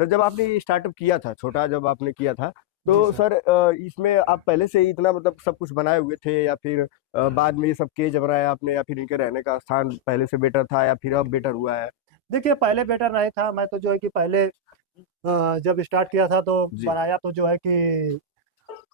Sir जब आपने startup किया था, छोटा जब आपने किया था, जी तो सर। सर इसमें आप पहले से ही इतना मतलब सब कुछ बनाए हुए थे, या फिर बाद में ये सब केज बनाया आपने, या फिर इनके रहने का स्थान पहले से बेटर था, या फिर अब बेटर हुआ है? देखिए, पहले बेटर नहीं था। मैं तो जो है कि पहले जब स्टार्ट किया था तो जी। बनाया तो जो है कि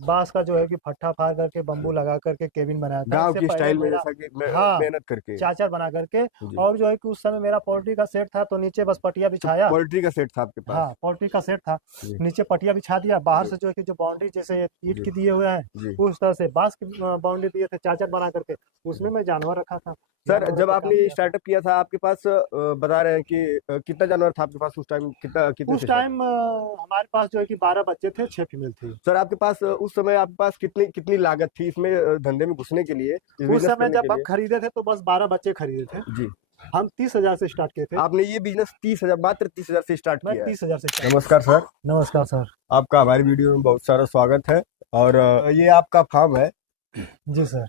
बांस का जो है कि फट्टा फाड़ करके बम्बू लगा करके केबिन बनाया था। गांव इससे की पहले स्टाइल में, मेरा, जैसा कि हाँ, मेहनत करके। चाचर बना करके। जी। और जो है कि उस समय मेरा पोल्ट्री का सेट था, तो नीचे बस पटिया तो बिछाया। पोल्ट्री का सेट था आपके पास? हाँ, पोल्ट्री का सेट था। जी। नीचे पटिया बिछा दिया, बाहर जी। से जो है कि जो बाउंड्री जैसे ईंट जी। की दिए हुए हैं, जी। उस तरह से बांस की बाउंड्री दिए थे चाचर बना करके। उसमें मैं जानवर रखा था, सर जानवरों जब पे काम आपने किया था। स्टार्टअप किया था, आपके पास बता रहे हैं कि कितना जानवर था आपके पास उस टाइम, कितने उस से स्टार्ट? टाइम हमारे पास जो है कि 12 बच्चे थे, 6 फीमेल थी। सर आपके पास उस समय आपके पास कितनी कितनी लागत थी इसमें, धंधे में घुसने के लिए, इस उस बिजनेस समय करने जब के हम लिए? खरीदे थे तो बस 12 बच्चे खरीदे थे। जी। हम 30,000 से स्टार्ट किए थे। आपने ये बिजनेस 30,000, मात्र 30,000 से स्टार्ट मैं किया है? 30,000 से स्टार्ट किया नमस्कार सर। था। नमस्कार सर। आपका हमारी वीडियो में बहुत सारा स्वागत है। और ये आपका फार्म है। जी सर।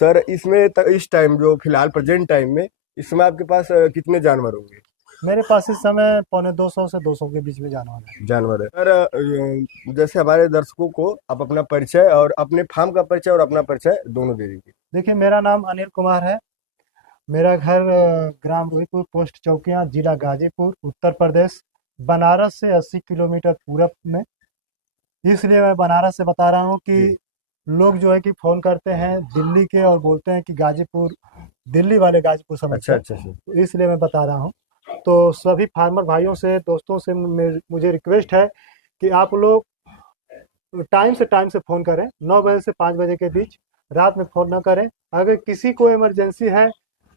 सर इसमें इस टाइम जो फिलहाल प्रेजेंट टाइम में, इस समय आपके पास कितने जानवर होंगे? मेरे पास इस समय पौने 200 से 200 के बीच में जानवर है। जानवर है सर। जैसे हमारे दर्शकों को आप अपना परिचय और अपने फार्म का परिचय और अपना परिचय दोनों दे दीजिए। देखिए, मेरा नाम अनिल कुमार है। मेरा घर ग्राम रोहितपुर, पोस्ट चौकियां, जिला गाजीपुर, उत्तर प्रदेश। बनारस से 80 किलोमीटर पूरब में। इसलिए मैं बनारस से बता रहा हूँ जी। कि लोग जो है कि फ़ोन करते हैं दिल्ली के और बोलते हैं कि गाजीपुर, दिल्ली वाले गाजीपुर समझते अच्छा हैं। अच्छा सर। तो इसलिए मैं बता रहा हूँ। तो सभी फार्मर भाइयों से, दोस्तों से मुझे रिक्वेस्ट है कि आप लोग टाइम से फ़ोन करें। 9 बजे से 5 बजे के बीच रात में फ़ोन ना करें। अगर किसी को इमरजेंसी है,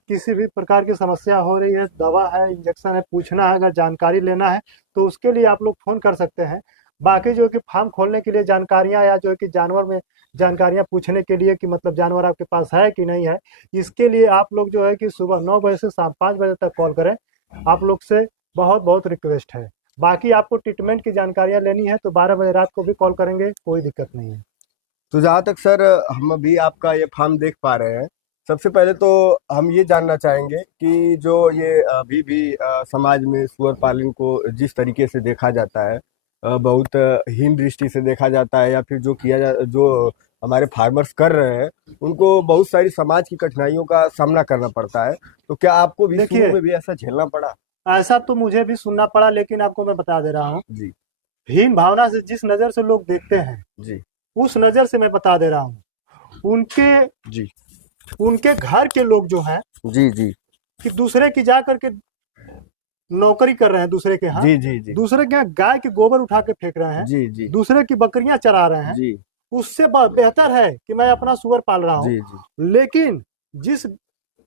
किसी भी प्रकार की समस्या हो रही है, दवा है, इंजेक्शन है, पूछना है, अगर जानकारी लेना है, तो उसके लिए आप लोग फ़ोन कर सकते हैं। बाकी जो है कि फार्म खोलने के लिए जानकारियाँ, या जो है कि जानवर में जानकारियाँ पूछने के लिए कि मतलब जानवर आपके पास है कि नहीं है, इसके लिए आप लोग जो है कि सुबह 9 बजे से शाम 5 बजे तक कॉल करें। आप लोग से बहुत-बहुत रिक्वेस्ट है। बाकी आपको ट्रीटमेंट की जानकारियाँ लेनी है तो 12 बजे रात को भी कॉल करेंगे, कोई दिक्कत नहीं है। तो जहाँ तक सर हम अभी आपका ये फार्म देख पा रहे हैं, सबसे पहले तो हम ये जानना चाहेंगे कि जो ये अभी भी समाज में सुअर पालन को जिस तरीके से देखा जाता है, बहुत हीन दृष्टि से देखा जाता है, या फिर जो हमारे फार्मर्स कर रहे हैं, उनको बहुत सारी समाज की कठिनाइयों का सामना करना पड़ता है। तो क्या आपको भी शुरू देखिए, में भी ऐसा झेलना पड़ा? ऐसा तो मुझे भी सुनना पड़ा, लेकिन आपको मैं बता दे रहा हूँ। जी। हीन भावना से जिस नज़र से लोग देखते हैं, जी। उस नज़र से मैं बता दे रहा हूँ। उनके जी। उनके घर के लोग जो हैं जी। जी। कि दूसरे की जा करके नौकरी कर रहे हैं, दूसरे के यहाँ। जी। जी। जी। दूसरे के यहाँ गाय के गोबर उठा के फेंक रहे हैं, जी। जी। दूसरे की बकरियां चरा रहे हैं। जी। उससे बेहतर है कि मैं अपना सुअर पाल रहा हूँ। जी। जी। लेकिन जिस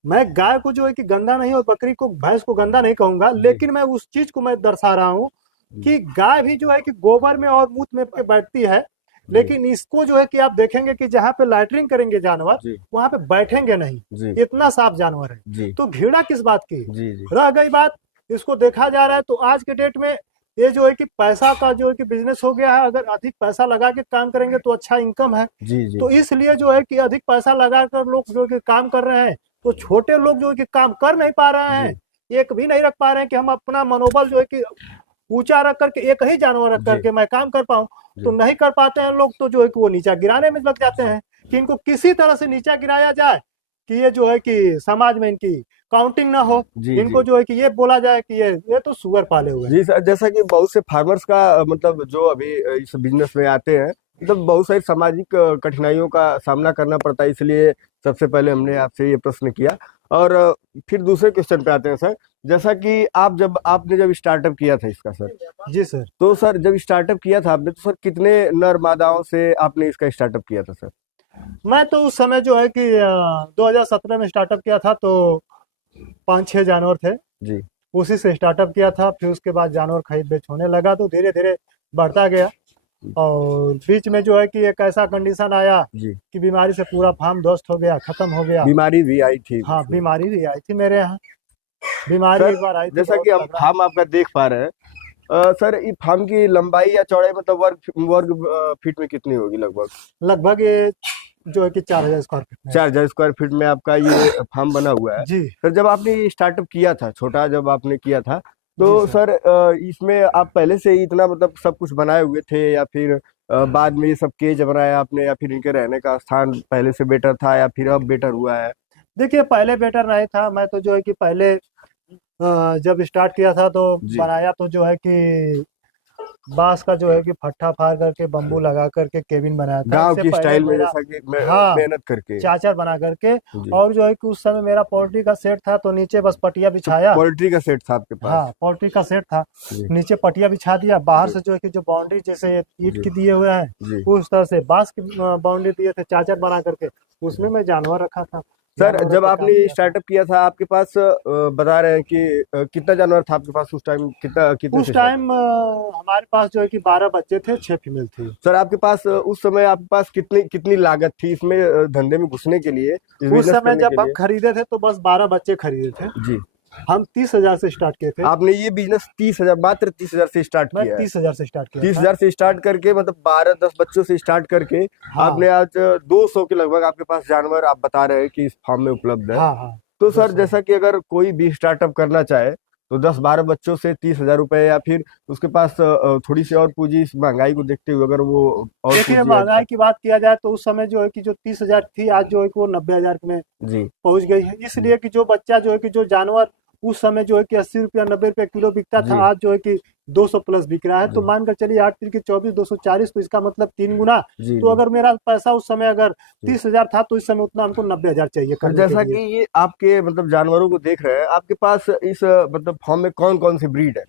मैं गाय को जो है कि गंदा नहीं, और बकरी को, भैंस को गंदा नहीं कहूंगा, जी। लेकिन मैं उस चीज को मैं दर्शा रहा हूँ जी। कि गाय भी जो है कि गोबर में और मूत्र में के बैठती है। जी। लेकिन इसको जो है कि आप देखेंगे कि जहाँ पे लैट्रिन करेंगे जानवर, जी। वहां पे बैठेंगे नहीं। जी। इतना साफ जानवर है। जी। तो घृणा किस बात की? जी। जी। रह गई बात, इसको देखा जा रहा है तो आज के डेट में ये जो है कि पैसा का जो है कि बिजनेस हो गया है। अगर अधिक पैसा लगा के काम करेंगे तो अच्छा इनकम है। जी। जी। तो इसलिए जो है कि अधिक पैसा लगाकर लोग जो है कि काम कर रहे हैं, तो छोटे लोग जो है कि काम कर नहीं पा रहे जी। हैं। एक भी नहीं रख पा रहे हैं कि हम अपना मनोबल जो है कि ऊंचा रख करके एक ही जानवर रख जी। करके मैं काम कर पाऊं। तो जी। नहीं कर पाते हैं लोग, तो जो है कि वो नीचा गिराने में लग जाते जी। हैं कि इनको किसी तरह से नीचा गिराया जाए, कि ये जो है कि समाज में इनकी काउंटिंग ना हो। जी। इनको जी। जो है कि ये बोला जाए कि ये तो सुअर पाले हुए हैं। जी सर, जैसा कि बहुत से फार्मर्स का मतलब जो अभी इस बिजनेस में आते हैं, मतलब बहुत सारी सामाजिक कठिनाइयों का सामना करना पड़ता है, इसलिए सबसे पहले हमने आपसे ये प्रश्न किया। और फिर दूसरे क्वेश्चन पे आते हैं सर। जैसा कि आपने जब स्टार्टअप किया था इसका सर, जी सर। तो सर जब स्टार्टअप किया था आपने, तो सर कितने नर मादाओं से आपने इसका स्टार्टअप किया था सर? मैं तो उस समय जो है कि 2017 में स्टार्टअप किया था, तो 5-6 जानवर थे। जी। उसी से स्टार्टअप किया था। फिर उसके बाद जानवर खरीद बेच होने लगा, तो धीरे धीरे बढ़ता गया। और बीच में जो है कि एक ऐसा कंडीशन आया जी। कि बीमारी से पूरा फार्म ध्वस्त हो गया, खत्म हो गया। बीमारी भी आई थी हाँ, उसमें? बीमारी भी आई थी मेरे यहाँ। बीमारी सर एक बार आई थी, जैसा बहुत कि हम तगड़ा। फार्म आपका देख पा रहे हैं, सर ये फार्म की लंबाई या चौड़ाई मतलब वर्ग वर्ग फीट में कितनी होगी लगभग? लगभग ये जो है कि 4,000 स्क्वायर फीट में है। 4,000 स्क्वायर फीट में आपका ये फार्म बना हुआ है। जी। सर जब आपने ये स्टार्टअप किया था, छोटा जब आपने किया था, तो सर। सर इसमें आप पहले से ही इतना मतलब सब कुछ बनाए हुए थे, या फिर बाद में ये सब केज बनाया आपने, या फिर इनके रहने का स्थान पहले से बेटर था, या फिर अब बेटर हुआ है? देखिए, पहले बेटर नहीं था। मैं तो जो है कि पहले जब स्टार्ट किया था तो जी। बनाया तो जो है कि बांस का जो है कि फट्टा फाड़ करके बम्बू लगा करके केबिन बनाया था। गांव इससे की पहले स्टाइल में, मेरा, जैसा कि हाँ, मेहनत करके। चाचर बना करके। जी। और जो है कि उस समय मेरा पोल्ट्री का सेट था, तो नीचे बस पटिया तो बिछाया। पोल्ट्री का सेट था आपके हाँ, पास? पोल्ट्री का सेट था। जी। नीचे पटिया बिछा दिया, बाहर जी। से जो है कि जो बाउंड्री जैसे ईंट जी। की दिए हुए हैं, जी। उस तरह से बांस की बाउंड्री दिए थे, चाचर बना करके। उसमें मैं जानवर रखा था, सर जानवरों जब पे आपने काम ये किया था। स्टार्टअप किया था, आपके पास बता रहे हैं कि कितना जानवर था आपके पास उस टाइम, कितना कितने उस से स्टार्ट? टाइम हमारे पास जो है कि 12 बच्चे थे, 6 फीमेल थी। सर आपके पास उस समय आपके पास कितनी कितनी लागत थी इसमें धंधे में घुसने के लिए, इस उस बिजनेस समय करने के जब हम लिए? खरीदे थे तो बस 12 बच्चे खरीदे थे। जी। हम 30,000 से स्टार्ट किए थे। आपने ये बिजनेस 30,000, मात्र 30,000 से स्टार्ट मैं किया है? 30,000 से स्टार्ट किया तीस था। हजार से स्टार्ट करके, मतलब 12-10 बच्चों से स्टार्ट करके हाँ, आपने आज 200 के लगभग आपके पास जानवर आप बता रहे हैं कि इस फार्म में उपलब्ध है। हाँ, हाँ, तो सर 200। जैसा कि अगर कोई भी स्टार्टअप करना चाहे, तो 10-12 बच्चों से 30,000 रुपए, या फिर उसके पास थोड़ी सी और पूंजी, इस महंगाई को देखते हुए अगर वो और देखिए, पूंजी ऐड महंगाई कर। की बात किया जाए तो उस समय जो है कि जो 30,000 थी, आज जो है कि वो 90,000 में जी। पहुंच गई है। जी। इसलिए कि जो बच्चा जो है कि जो जानवर उस समय जो है कि 80 रुपया 90 रुपया किलो बिकता था, जी। आज जो है कि 200 प्लस बिक रहा है। तो जी। मान कर चलिए 8 तिरकी 24, 240, तो इसका मतलब 3 गुना। जी। तो जी। अगर मेरा पैसा उस समय अगर जी। 30,000 था, तो इस समय उतना हमको 90,000 चाहिए सर करने के जैसा लिए। कि ये आपके मतलब जानवरों को देख रहे हैं, आपके पास इस मतलब फार्म में कौन कौन सी ब्रीड है?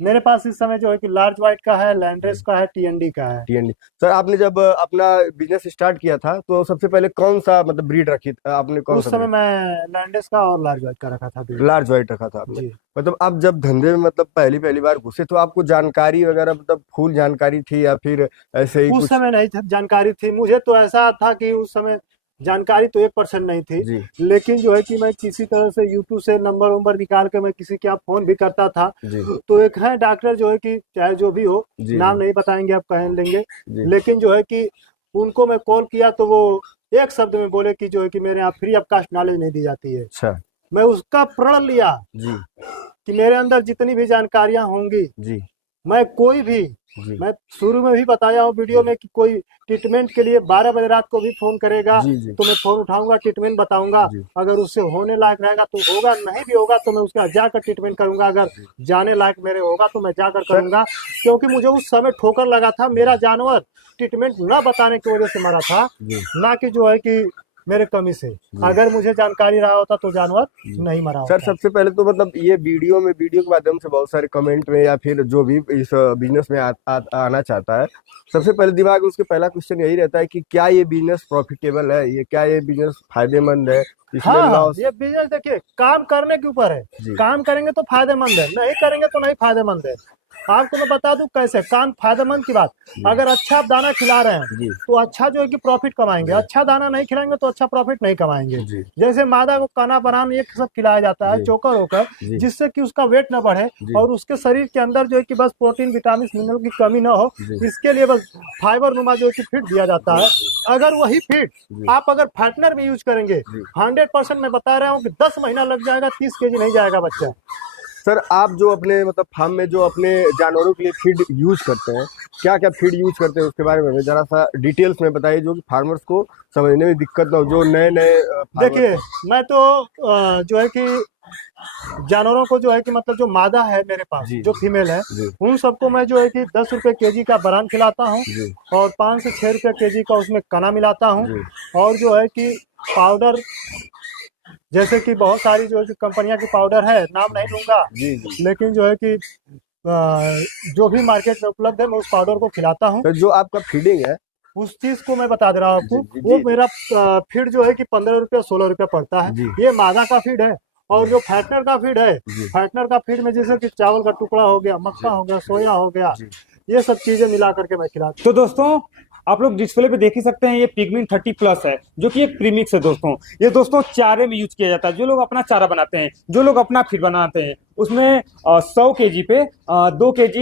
मेरे पास इस समय जो है कि लार्ज व्हाइट का है, लैंड्रेस का है, टीएनडी का है। टीएनडी। सर आपने जब अपना बिजनेस स्टार्ट किया था, तो सबसे पहले कौन सा मतलब ब्रीड रखी, आपने कौन उस सा समय ब्रीड? मैं लैंडेस का और लार्ज व्हाइट का रखा था ब्रीड। लार्ज व्हाइट रखा था आपने? जी। मतलब आप जब धंधे में मतलब पहली पहली बार घुसे, तो आपको जानकारी वगैरह मतलब फुल जानकारी थी, या फिर ऐसे ही उस कुछ? समय नहीं था जानकारी थी मुझे, तो ऐसा था कि उस समय जानकारी तो 1% नहीं थी। जी। लेकिन जो है कि मैं किसी तरह से यूट्यूब से नंबर वंबर निकाल के मैं किसी के यहाँ फोन भी करता था। जी। तो एक है डॉक्टर जो है कि चाहे जो भी हो, जी। नाम जी। नहीं बताएंगे, आप कह लेंगे। जी। लेकिन जो है कि उनको मैं कॉल किया तो वो एक शब्द में बोले कि जो है कि मेरे यहाँ फ्री ऑफ कास्ट नॉलेज नहीं दी जाती है। अच्छा। मैं उसका प्रण लिया जी। कि मेरे अंदर जितनी भी जानकारियां होंगी, जी। मैं कोई भी, जी। मैं शुरू में भी बताया हूँ वीडियो जी। में कि कोई ट्रीटमेंट के लिए 12 बजे रात को भी फोन करेगा जी। जी। तो मैं फोन उठाऊंगा, ट्रीटमेंट बताऊंगा। जी। अगर उससे होने लायक रहेगा तो होगा, नहीं भी होगा तो मैं उसका जाकर ट्रीटमेंट करूंगा। अगर जी। जाने लायक मेरे होगा तो मैं जाकर सर। करूंगा। क्योंकि मुझे उस समय ठोकर लगा था, मेरा जानवर ट्रीटमेंट न बताने की वजह से मरा था, जी। ना कि जो है कि मेरे कमी से। जी। अगर मुझे जानकारी रहा होता तो जानवर जी। नहीं मरा सर होता। सबसे पहले तो मतलब ये वीडियो के माध्यम से बहुत सारे कमेंट में, या फिर जो भी इस बिजनेस में आना चाहता है, सबसे पहले दिमाग में उसके पहला क्वेश्चन यही रहता है कि क्या ये बिजनेस प्रॉफिटेबल है, ये क्या ये बिजनेस फायदेमंद है, इसमें हाँ, हाँ, लॉस? ये बिजनेस देखिए काम करने के ऊपर है। जी। काम करेंगे तो फायदेमंद है, नहीं करेंगे तो नहीं फायदेमंद है। आपको मैं बता दूं कैसे काम फायदेमंद की बात। जी। अगर अच्छा आप दाना खिला रहे हैं जी। तो अच्छा जो है कि प्रॉफिट कमाएंगे। जी। अच्छा दाना नहीं खिलाएंगे तो अच्छा प्रॉफिट नहीं कमाएंगे। जी। जैसे मादा को काना बनान ये सब खिलाया जाता है जी। चोकर होकर, जी। जिससे कि उसका वेट न बढ़े जी। और उसके शरीर के अंदर जो है कि बस प्रोटीन विटामिन मिनरल की कमी ना हो। जी। इसके लिए बस फाइबर नुमा जो है कि फीड दिया जाता है। जी। अगर वही फीड जी। आप अगर फार्टनर में यूज करेंगे, जी। 100% मैं बता रहा हूँ कि 10 महीना लग जाएगा, 30 केजी नहीं जाएगा बच्चा। सर आप जो अपने मतलब फार्म में जो अपने जानवरों के लिए फीड यूज करते हैं, क्या क्या फीड यूज करते हैं, उसके बारे में हमें जरा सा डिटेल्स में बताइए, जो कि फार्मर्स को समझने में दिक्कत ना हो, जो नए नए फार्मर्स देखिए, हैं। मैं तो जो है कि जानवरों को जो है कि मतलब जो मादा है मेरे पास, जी। जो फीमेल है, जी। उन सबको मैं जो है कि 10 रुपए केजी का बरान खिलाता हूँ जी। और 5 से 6 रुपए केजी का उसमें कना मिलाता हूँ। जी। और जो है कि पाउडर, जैसे कि बहुत सारी जो है कि कंपनियां की पाउडर है, नाम नहीं लूंगा, जी। जी। लेकिन जो है कि जो भी मार्केट में उपलब्ध है मैं उस पाउडर को खिलाता हूँ। तो जो आपका फीडिंग है। उस चीज को मैं बता दे रहा हूँ जी। आपको। जी। वो जी। मेरा फीड जो है कि 15 रुपया 16 रुपया पड़ता है। जी। ये मादा का फीड है। और जो फैटनर का फीड है, जी। फैटनर का फीड में जैसे कि चावल का टुकड़ा हो गया, मक्का जी। हो गया, सोया हो गया, जी। ये सब चीजें मिला करके मैं खिलाता हूँ। तो दोस्तों, आप लोग डिस्प्ले पे देख ही सकते हैं, ये पिगमिन 30+ है, जो कि एक प्रीमिक्स है दोस्तों। ये दोस्तों चारे में यूज किया जाता है। जो लोग अपना चारा बनाते हैं, जो लोग अपना फीड बनाते हैं, उसमें 100 kg पे 2 kg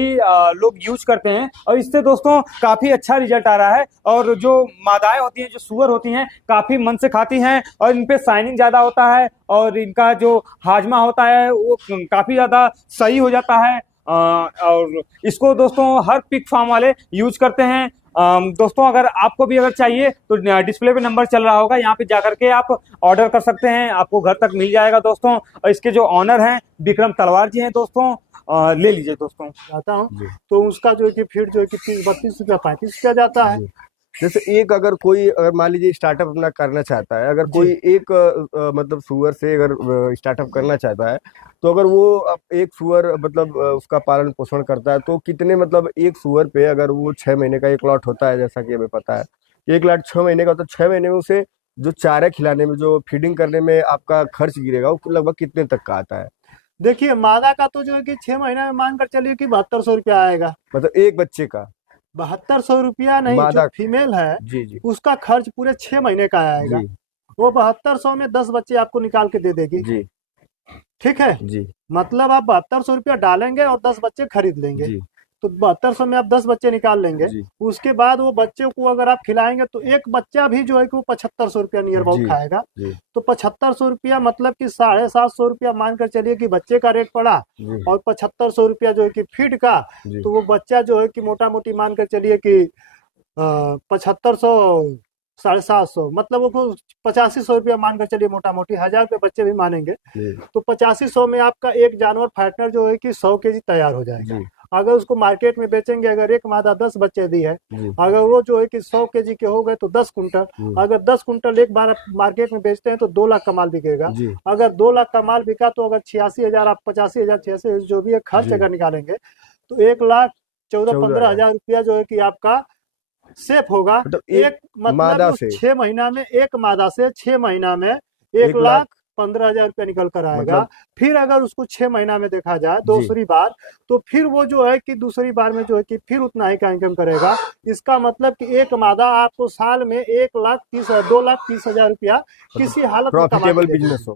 लोग यूज करते हैं, और इससे दोस्तों काफी अच्छा रिजल्ट आ रहा है। और जो मादाएं होती हैं, जो सुअर होती हैं, काफी मन से खाती हैं, और इन पे शाइनिंग ज्यादा होता है, और इनका जो हाजमा होता है वो काफी ज्यादा सही हो जाता है। और इसको दोस्तों हर पिग फार्म वाले यूज करते हैं। दोस्तों अगर आपको भी अगर चाहिए तो डिस्प्ले पे नंबर चल रहा होगा, यहाँ पे जाकर के आप ऑर्डर कर सकते हैं, आपको घर तक मिल जाएगा दोस्तों। और इसके जो ऑनर हैं विक्रम तलवार जी हैं दोस्तों, ले लीजिए दोस्तों। आता हूँ तो उसका जो है कि फीड जो है कि 32 रुपया 35 रुपया जाता है। जैसे एक अगर कोई, अगर मान लीजिए स्टार्टअप अपना करना चाहता है, अगर कोई एक मतलब सुअर से अगर स्टार्टअप करना चाहता है, तो अगर वो एक सुअर मतलब उसका पालन पोषण करता है, तो कितने मतलब एक सुअर पे अगर वो 6 महीने का एक लॉट होता है, जैसा कि हमें पता है एक लॉट 6 महीने का, तो 6 महीने में उसे जो चारा खिलाने में, जो फीडिंग करने में आपका खर्च गिरेगा, वो लगभग कितने तक का आता है? देखिए मादा का तो जो है कि 6 महीने में मान कर चलिए कि 7200 रुपया आएगा। मतलब एक बच्चे का 7200 रुपया नहीं, जो मादा? फीमेल है जी जी उसका खर्च पूरे 6 महीने का आएगा। जी वो 7200 में 10 बच्चे आपको निकाल के दे देगी। जी ठीक है, जी मतलब आप 7200 रुपया डालेंगे और 10 बच्चे खरीद लेंगे, जी तो 7200 में आप 10 बच्चे निकाल लेंगे। जी उसके बाद वो बच्चे को अगर आप खिलाएंगे तो एक बच्चा भी जो है कि वो 7500 रुपया नियर अबाउट जी खाएगा। जी तो 7500 रुपया मतलब कि 750 रुपया मान कर चलिए कि बच्चे का रेट पड़ा, जी और 7500 रुपया जो है कि फीड का। जी तो वो बच्चा जो है कि मोटा मोटी मान कर चलिए कि 7500 750 मतलब वो 8500 रुपया मान कर चलिए, मोटा मोटी 1000 रुपये बच्चे भी मानेंगे। जी तो 8500 में आपका एक जानवर फाइटर जो है कि 100 kg तैयार हो जाएगा। जी अगर उसको मार्केट में बेचेंगे, अगर एक मादा 10 बच्चे दी है, जी अगर वो जो है कि 100 kg के हो गए तो 10 कुंटल। जी अगर 10 कुंटल एक बार मार्केट में बेचते हैं तो 2 लाख का माल बिकेगा। जी अगर 2 लाख का माल बिका तो अगर 86,000 आप 85,000 86,000 जो भी है खर्च जी अगर निकालेंगे, तो 1,14-15,000 रुपया जो है कि आपका सेफ होगा। मतलब एक एक मतलब मादा उस से 6 महीना में, एक मादा से 6 महीना में 1 लाख 1,15,000 रुपया निकल कर आएगा। मतलब फिर अगर उसको 6 महीना में देखा जाए जी दूसरी बार, तो फिर वो जो है कि दूसरी बार में जो है कि फिर उतना ही का इनकम करेगा। इसका मतलब कि एक मादा आपको साल में 1,30,000 2,30,000 रुपया मतलब किसी हालत में कमा के प्रॉफिटेबल दे देगी। बिजनेस हो।